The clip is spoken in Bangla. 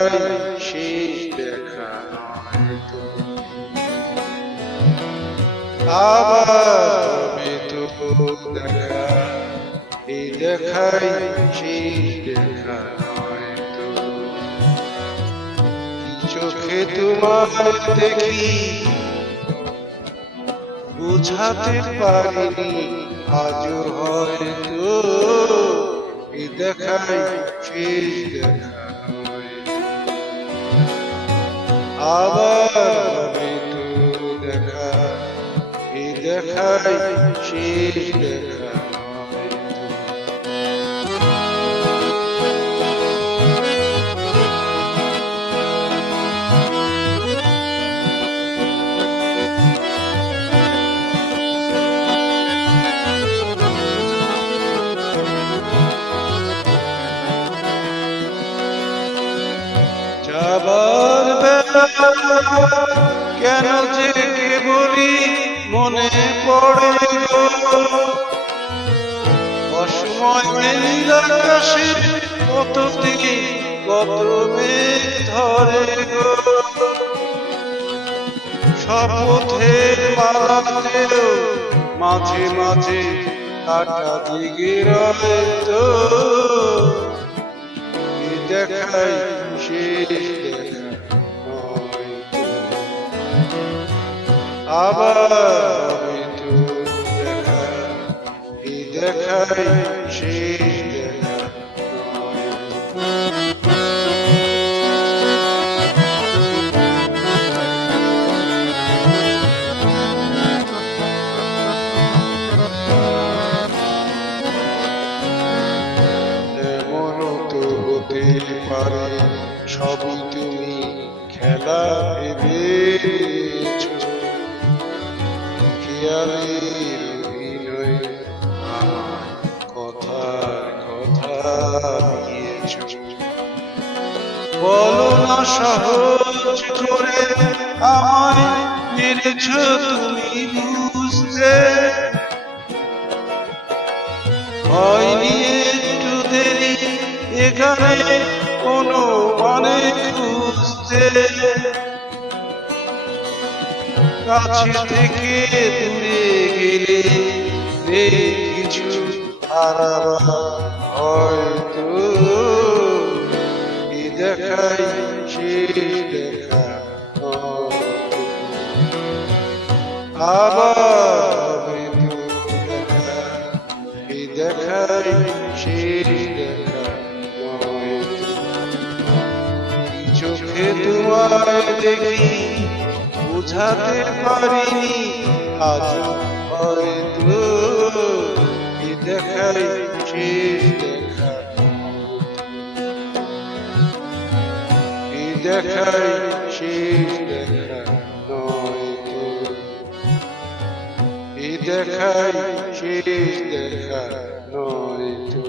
দেখাই শেষ দেখা নয় তো, আবার হবে তো দেখা, এই দেখাই শেষ দেখা নয় তো। চোখে তোমায় দেখি বুঝাতে পারিনি, আজও হয়তো এই দেখাই শেষ দেখা নয়, আবার হবে তো দেখা, এই দেখাই শেষ দেখা নয় তো। যাবার বেলা কেন যে কেবলই মনে পড়ে গো, অসময় নীল আকাশে কত দিন কত মেঘ ধরে গো, শপথের মালাতেও মাঝে মাঝে কাটা দিকে রয়ে তো, এই দেখাই শেষ দেখা নয় তো, আবার হবে তো দেখা, এই দেখাই শেষ দেখা নয় তো। এমনও তো হতে পারে সবই তুমি খেলা ভেবেছ, খেয়ালের অভিনয় আমার কথার কথা দিয়েছ, বলো না সহজ করে আমায় মেরেছ তুমি বুঝতে, হয়নি একটু দেরি এখানে কোনো মানে খুঁজতে, কাছে থেকে দূরে গেলে কিছু হারাবার হয়তো, এই দেখাই শেষ দেখা নয় তো, আবার হবে তো দেখা, এই দেখাই শেষ দেখা নয় তো। চোখে তোমায় দেখি বুঝাতে পারিনি, আজও হয়তো এই দেখাই শেষ দেখা নয় তো, এই দেখাই শেষ দেখা নয় তো, এই দেখাই শেষ দেখা নয় তো।